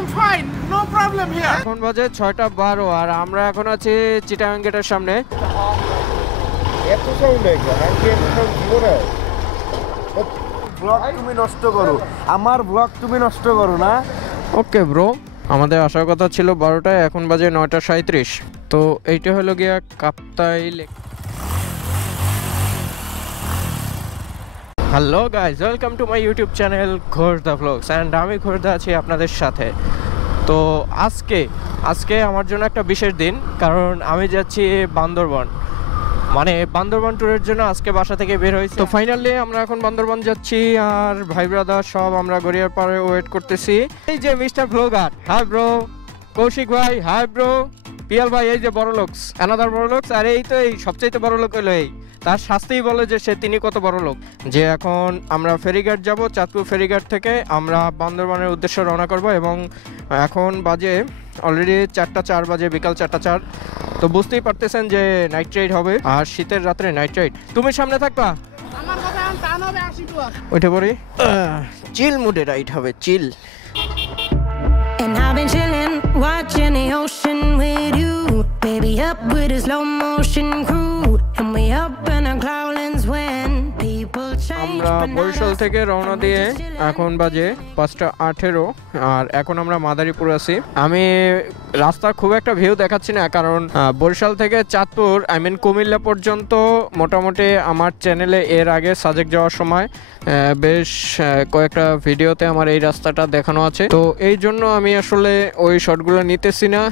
am fine, no problem here. এখন বাজে 6:12 আর আমরা এখন আছি চিটাগাং গেটের সামনে। এত সাউন্ড নাকি? আমি এত সাউন্ড দিব না। ব্লগ তুমি নষ্ট করো, আমার ব্লগ তুমি নষ্ট করো না। ওকে ব্রো, আমাদের আসার কথা ছিল 12টায়, এখন বাজে 9:37। তো এইটা হলো গিয়া Kaptai lake. Hello guys, welcome to my YouTube channel Ghoshda vlogs and আমি ঘোষদা আছি আপনাদের সাথে। তো আজকে আমার জন্য একটা বিশেষ দিন, কারণ আমি যাচ্ছি বান্দরবান, মানে বান্দরবান ট্যুরের জন্য আজকে বাসা থেকে বের হয়েছি। তো ফাইনালি আমরা এখন বান্দরবান যাচ্ছি, আর ভাই ব্রাদার সব আমরা গড়িয়ার পাড়ে ওয়েট করতেছি। এই যে mister blogger, hi bro. Koushik ভাই, হাই ব্রো। পিয়াল ভাই, এই যে বড় লোকস, অ্যানাদার বড় লোকস। আর এই তো এই সবচেয়ে বড় লোক হলো এই, তার শাস্তিই বলে যে তিনি কত বড় লোক। যে এখন আমরা ফেরিঘাট যাব, চাঁদপুর ফেরিঘাট থেকে আমরা বান্দরবানের উদ্দেশ্যে রওনা করব, এবং এখন বাজে অলরেডি 4:04 বাজে, বিকাল 4:04। তো বুঝতেই পারতেছেন যে নাইট রাইড হবে, আর শীতের রাত্রে নাইট রাইড। তুমি সামনে থাকবা, আমার কথা এখন টান হবে 80 টু। উঠে পড়ি, চিল মুডে রাইড হবে, চিল। And I've been chillin', watching the ocean with you, baby, up with a slow motion crew, and we up in our clouds when people change. আমরা বরিশাল থেকে রওনা দিয়ে এখন বাজে 5:18, আর এখন আমরা মাদারীপুর আছি। আমি রাস্তার খুব একটা ভিউ দেখাচ্ছি না, কারণ বরিশাল থেকে চাঁদপুর কুমিল্লা পর্যন্ত মোটামুটি আমার চ্যানেলে এর আগে সাজেক যাওয়ার সময় বেশ কয়েকটা ভিডিওতে আমার এই রাস্তাটা দেখানো আছে। তো এই জন্য আমি আসলে ওই শটগুলো নিতেছি না।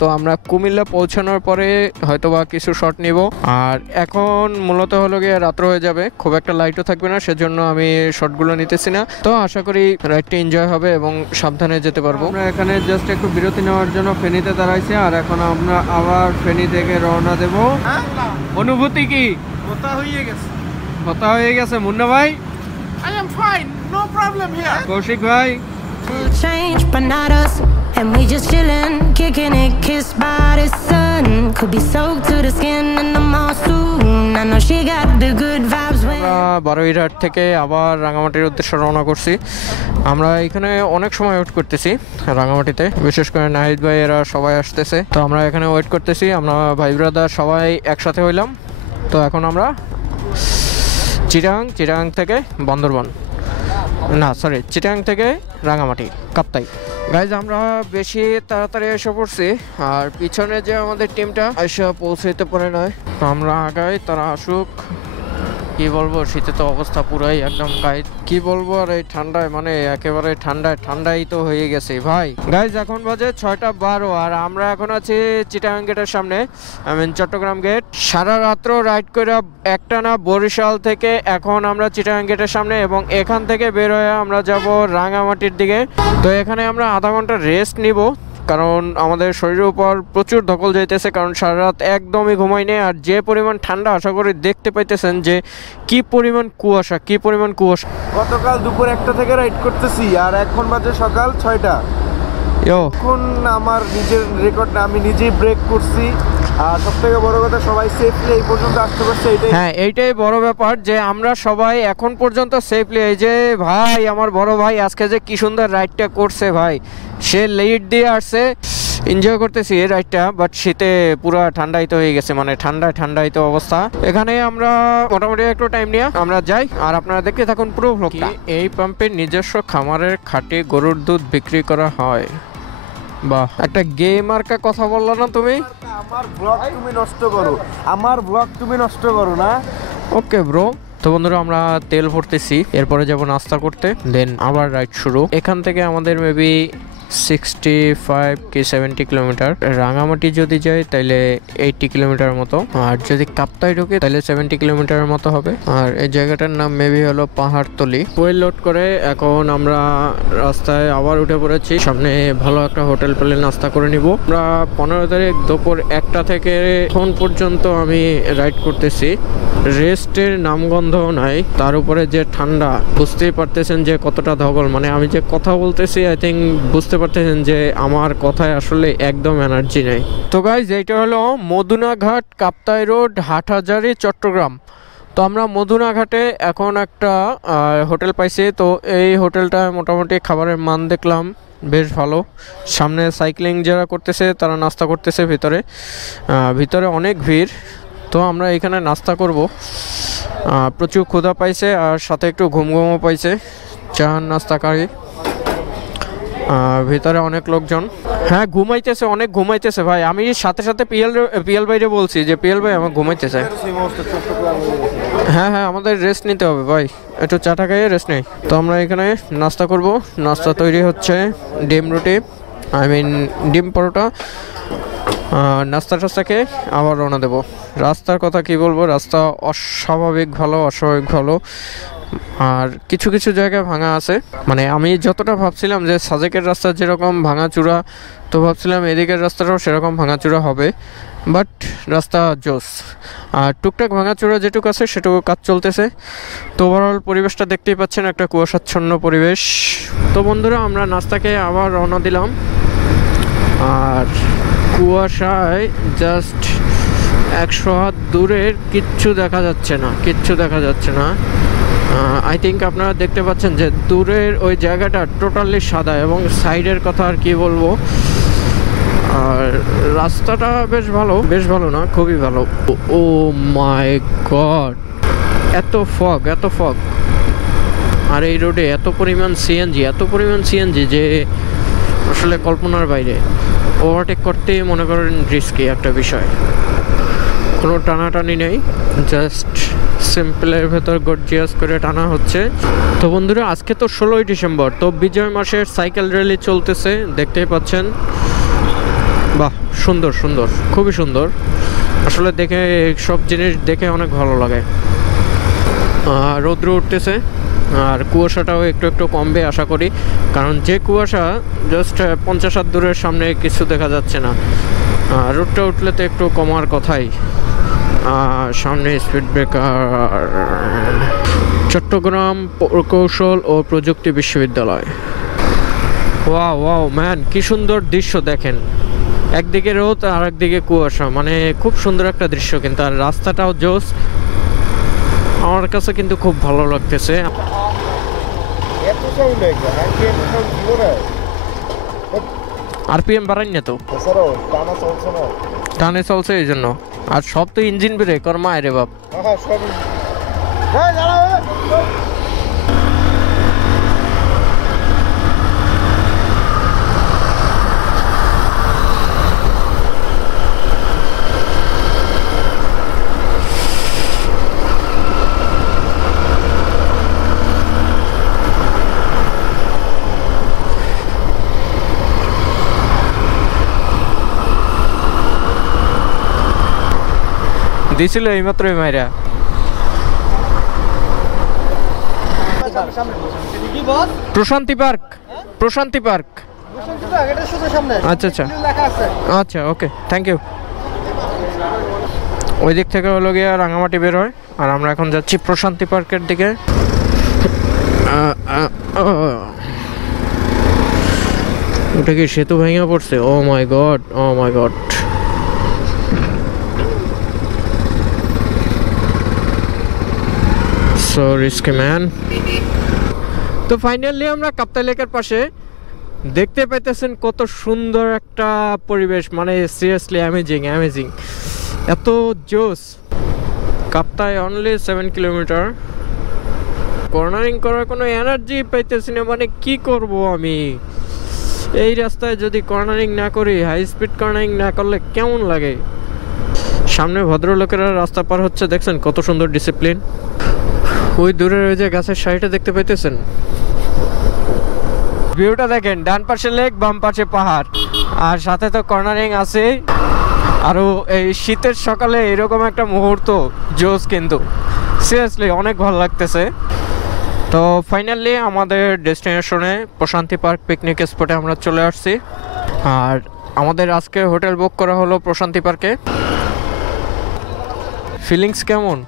তো আমরা কুমিল্লা পৌঁছানোর পরে হয়তোবা কিছু শট নিব, আর এখন মূলত হলো গিয়ে রাত্র হয়ে যাবে, খুব একটা লাইটও থাকবে না, সেজন্য আমি শটগুলো নিতেছি না। তো আশা করি রাইডটা এনজয় হবে এবং সাবধানে যেতে পারবো। আমরা এখানে জাস্ট একটু বিরতি নেওয়ার জন্য ফেনীতে দাঁড়াইছি, আর এখন আমরা আবার ফেনী থেকে রওনা দেব। অনুভূতি কি? কথা হয়ে গেছে, কথা হয়ে গেছে। মুন্না ভাই, I am fine, no problem here. Kaushik ভাই, Will change, but not us. And we just chillin', kicking it, kissed by the sun. Could be soaked to the skin in the monsoon. I know she got the good vibes when. আমরা বারোইরহাট থেকে আবার রাঙামাটির উদ্দেশ্যে রওনা করছি। আমরা এখানে অনেক সময় ওয়েট করতেছি রাঙামাটিতে, বিশেষ করে নাহিদ ভাই এরা সবাই আসতেছে। তো আমরা এখানে ওয়েট করতেছি, আমরা ভাই ব্রাদার সবাই একসাথে হইলাম। তো এখন আমরা চিটাগাং থেকে বান্দরবান, না সরি, চিটাগাং থেকে রাঙামাটি কাপ্তাই। গাইজ, আমরা বেশি তাড়াতাড়ি এসে পড়ছি, আর পিছনে যে আমাদের টিমটা এসে পৌঁছাইতে পারে নয়। তো আমরা আগাই, তারা আসুক। কি বলবো, শীতে তো অবস্থা পুরাই একদম গাইড। কি বলবো, আর এই ঠান্ডায়, মানে একেবারে ঠান্ডাই তো হয়ে গেছে ভাই। গাইজ, এখন বাজে 6:12 আর আমরা এখন আছি চিটাগাং গেটের সামনে, চট্টগ্রাম গেট। সারা রাত্র রাইড করে একটানা বরিশাল থেকে এখন আমরা চিটাগাং গেটের সামনে, এবং এখান থেকে বের হয়ে আমরা যাব রাঙামাটির দিকে। তো এখানে আমরা আধা ঘন্টা রেস্ট নিব, কারণ আমাদের শরীরের উপর প্রচুর ধকল যাইতেছে, কারণ সারা রাত একদমই ঘুমাই নেই। আর যে পরিমাণ ঠান্ডা, আশা করি দেখতে পাইতেছেন যে কি পরিমাণ কুয়াশা। গতকাল দুপুর 1টা থেকে রাইড করতেছি, আর এখন বাজে সকাল 6টা। এখন আমার নিজের রেকর্ড আমি নিজেই ব্রেক করছি, আর সব থেকে বড় কথা সবাই সেফলি এই পর্যন্ত আসতে পারছে। এইটাই বড় ব্যাপার যে আমরা সবাই এখন পর্যন্ত সেফলি। এই যে ভাই, আমার বড় ভাই আজকে যে কি সুন্দর রাইডটা করছে ভাই, সে লিড দিয়ে আসছে, এনজয় করতেছি এই রাইডটা। বাট শীতে পুরো ঠান্ডাই তো হয়ে গেছে, মানে ঠান্ডাই তো অবস্থা। এখানে আমরা মোটামুটি একটু টাইম নিয়ে আমরা যাই, আর আপনারা দেখতে থাকুন পুরো ভ্লগটা। এই পাম্পের নিজস্ব খামারের খাঁটি গরুর দুধ বিক্রি করা হয়। বাহ, একটা গে মার্কা কথা বললো না তুমি? আমার ব্লগ তুমি নষ্ট করো, আমার ব্লগ তুমি নষ্ট করো না। Okay bro. তো বন্ধুরা, আমরা তেল ভরতেছি, এরপরে যাব নাস্তা করতে, দেন আবার রাইড শুরু। এখান থেকে আমাদের মেবি 65 কি 70 কিলোমিটার। রাঙামাটি যদি যাই তাহলে 80 কিলোমিটার মতো, আর যদি কাপ্তাই ঢুকে তাহলে 70 কিলোমিটারের মতো হবে। আর এই জায়গাটার নাম মেবি হলো পাহাড়তলি। ফুয়েল লোড করে এখন আমরা রাস্তায় আবার উঠে পড়েছি। সামনে ভালো একটা হোটেল পেলে নাস্তা করে নিব। আমরা 15 তারিখ দুপুর 1টা থেকে এখন পর্যন্ত আমি রাইড করতেছি, রেস্টের নামগন্ধ নাই। তার উপরে যে ঠান্ডা, বুঝতেই পারতেছেন যে কতটা ধকল। মানে আমি যে কথা বলতেছি, আই থিঙ্ক বুঝতে পারতেছেন যে আমার কথায় আসলে একদম এনার্জি নেই। তো গাইজ, এইটা হলো মদুনাঘাট, কাপ্তাই রোড, হাটহাজারী, চট্টগ্রাম। তো আমরা মদুনাঘাটে এখন একটা হোটেল পাইছি। তো এই হোটেলটা মোটামুটি খাবারের মান দেখলাম বেশ ভালো। সামনে সাইক্লিং যারা করতেছে তারা নাস্তা করতেছে, ভিতরে অনেক ভিড়। তো আমরা এখানে নাস্তা করব। প্রচুর ক্ষুধা পাইছে আর সাথে একটু ঘুমও পাইছে। চা নাস্তা খাই। ভিতরে অনেক লোকজন। হ্যাঁ ঘুমাইতেছে, অনেক ঘুমাইতেছে ভাই। আমি সাথে সাথে পিএল ভাইরে বলছি যে পিএল ভাই আমার ঘুমাইতেছে। হ্যাঁ আমাদের রেস্ট নিতে হবে ভাই, একটু চাটা খাইয়ে রেস্ট নেই। তো আমরা এখানে নাস্তা করব। নাস্তা তৈরি হচ্ছে ডিম রুটি, ডিম পরোটা। নাস্তা খেয়ে আবার রওনা দেব। রাস্তার কথা কি বলবো, রাস্তা অস্বাভাবিক ভালো। আর কিছু কিছু জায়গায় ভাঙা আছে। মানে আমি যতটা ভাবছিলাম যে সাজেকের রাস্তা যেরকম ভাঙাচূড়া, তো ভাবছিলাম এদিকের রাস্তাটাও সেরকম ভাঙাচূড়া হবে, বাট রাস্তা জোস। আর টুকটাক ভাঙাচূড়া যেটুকু আছে সেটুকু কাজ চলতেছে। তো ওভারঅল পরিবেশটা দেখতেই পাচ্ছেন, একটা কুয়াশাচ্ছন্ন পরিবেশ। তো বন্ধুরা আমরা নাস্তাকে আবার রওনা দিলাম। আর কুয়াশায় জাস্ট 100 হাত দূরের কিচ্ছু দেখা যাচ্ছে না। আই থিঙ্ক আপনারা দেখতে পাচ্ছেন যে দূরের ওই জায়গাটা টোটালি সাদা, এবং সাইডের কথা আর কি বলবো। আর রাস্তাটা বেশ ভালো না, খুবই ভালো। ও মাই গড, এত ফগ। আর এই রোডে এত পরিমাণ সিএনজি যে আসলে কল্পনার বাইরে। ওভারটেক করতেই মনে করেন রিস্কি একটা বিষয়। কোনো টানাটানি নেই, জাস্ট সিম্পলের ভেতর গর্জিয়াস করে টানা হচ্ছে। তো বন্ধুরা আজকে তো 16ই ডিসেম্বর, তো বিজয় মাসের সাইকেল র্যালি চলতেছে, দেখতেই পাচ্ছেন। বাহ, সুন্দর, খুবই সুন্দর। আসলে দেখে সব জিনিস দেখে অনেক ভালো লাগে। রৌদ্র উঠতেছে আর কুয়াশাটাও একটু কমবে আশা করি, কারণ যে কুয়াশা জাস্ট 50 হাত দূরের সামনে কিছু দেখা যাচ্ছে না। রোদটা উঠলে তো একটু কমার কথাই। সামনে স্পিড ব্রেকার। চট্টগ্রাম প্রকৌশল ও প্রযুক্তি বিশ্ববিদ্যালয়। ওয়াও ম্যান, কি সুন্দর দৃশ্য দেখেন। একদিকে রোদ আর একদিকে কুয়াশা, মানে খুব সুন্দর একটা দৃশ্য। কিন্তু আর রাস্তাটাও জোস, আমার কাছে কিন্তু খুব ভালো লাগতেছে। আরপিএম বাড়াই না তো, টানে চলছে এই জন্য। আর সব তো ইঞ্জিন ব্রেক আর মায়ের বাপ। দিছিল এইমাত্রই মাইরা। প্রশান্তি পার্ক। আচ্ছা ওকে, থ্যাংক ইউ। ওই দিক থেকে হলো গিয়ে রাঙামাটি বের হয়, আর আমরা এখন যাচ্ছি প্রশান্তি পার্কের দিকে। ওটা কি সেতু ভেঙে পড়ছে? ও মাই গড। So risky man. তো ফাইনালি আমরা কাপ্তাই লেকের পাশে। দেখতে পাইতেছেন কত সুন্দর একটা পরিবেশ, মানে সিরিয়াসলি অ্যামেজিং, এত জোস। Kaptai only 7 kilometre. কর্নারিং করার কোনো এনার্জি পাইতেছি না, মানে কি করব আমি এই রাস্তায় যদি কর্নারিং না করি, হাই স্পিড কর্নারিং না করলে কেমন লাগে। সামনে ভদ্রলোকেরা রাস্তা পার হচ্ছে, দেখছেন কত সুন্দর ডিসিপ্লিন। ওই দূরের ওই যে গাছের সাইডটা দেখতে পাইতেছেন, ভিউটা দেখেন। ডান পাশে লেক, বাম পাশে পাহাড়, আর সাথে তো কর্নারিং আছে। আরও এই শীতের সকালে এরকম একটা মুহূর্ত জোস, কিন্তু সিরিয়াসলি অনেক ভালো লাগতেছে। তো ফাইনালি আমাদের ডেস্টিনেশনে প্রশান্তি পার্ক পিকনিক স্পটে আমরা চলে আসছি। আর আমাদের আজকে হোটেল বুক করা হলো প্রশান্তি পার্কে। ফিলিংস কেমন?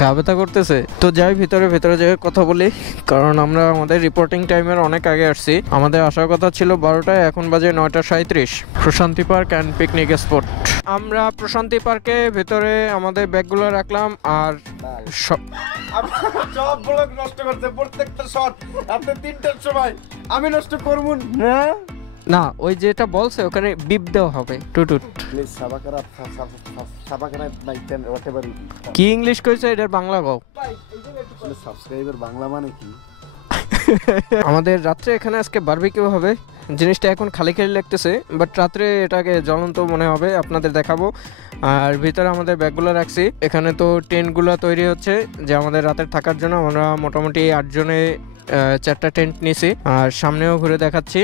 গা ব্যথা করতেছে তো যাই ভিতরে যেয়ে কথা বলি, কারণ আমরা আমাদের রিপোর্টিং টাইমের অনেক আগে আসছি। আমাদের আসার কথা ছিল 12টায়, এখন বাজে 9:37। প্রশান্তি পার্ক অ্যান্ড পিকনিক স্পট। আমরা প্রশান্তি পার্কে ভেতরে আমাদের ব্যাগগুলো রাখলাম আর সব ব্লগ নষ্ট করতে প্রত্যেকটা শট আপনি 3টার সময় আমি নষ্ট করব না। না ওই যেটা বলছে ওখানে বিপ দেওয়া হবে টুটুট। প্লিজ সাবাকারা বাইতেন হোয়াটএভার কি ইংলিশ কইছে এটার বাংলা কও। সাবস্ক্রাইবার বাংলা মানে কি? আমাদের রাত্রে এখানে আজকে বারবিকিউ হবে। জিনিসটা এখন খালি লাগতেছে, বাট রাত্রে এটাকে জ্বলন্ত মনে হবে, আপনাদের দেখাবো। আর ভিতরে আমাদের ব্যাগগুলো রাখছি। এখানে তো টেন্টগুলো তৈরি হচ্ছে যে আমাদের রাতের থাকার জন্য। আমরা মোটামুটি 8 জনে 4টা টেন্ট নিছি, আর সামনেও ঘুরে দেখাচ্ছি।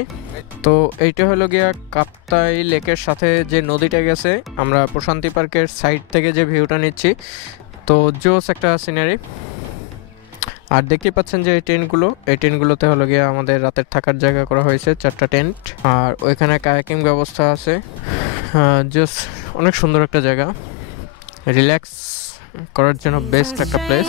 তো এইটা হলো গিয়া কাপ্তাই লেকের সাথে যে নদীটা গেছে, আমরা প্রশান্তি পার্কের সাইড থেকে যে ভিউটা নিচ্ছি। তো জোস একটা সিনারি। আর দেখতে পাচ্ছেন যে এই টেন্টগুলোতে হলো গিয়ে আমাদের রাতের থাকার জায়গা করা হয়েছে, 4টা টেন্ট। আর ওইখানে কায়াকিং ব্যবস্থা আছে। জাস্ট অনেক সুন্দর একটা জায়গা, রিল্যাক্স করার জন্য বেস্ট একটা প্লেস।